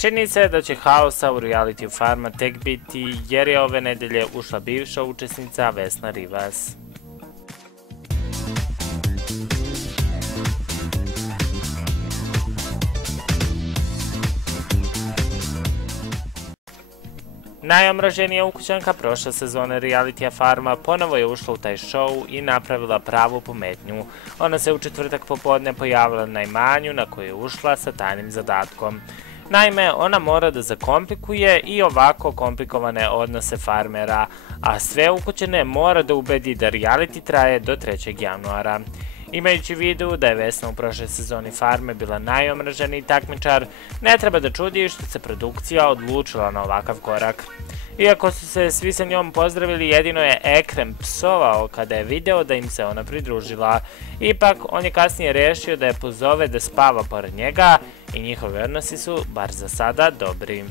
Čini se da će haosa u realitiju Farma tek biti jer je ove nedelje ušla bivša učesnica Vesna Rivas. Najomraženija ukućanka prošle sezone realitija Farma ponovo je ušla u taj show i napravila pravu pometnju. Ona se u četvrtak popodne pojavila na imanju na koje je ušla sa tajnim zadatkom. Naime, ona mora da zakomplikuje i ovako komplikovane odnose farmera, a sve ukućene mora da ubedi da reality traje do 3. januara. Imajući u vidu da je Vesna u prošloj sezoni Farme bila najomraženiji takmičar, ne treba da čudi što se produkcija odlučila na ovakav korak. Iako su se svi sa njom pozdravili, jedino je Ekrem psovao kada je video da im se ona pridružila. Ipak, on je kasnije rešio da je pozove da spava pored njega i njihovi odnosi su, bar za sada, dobri.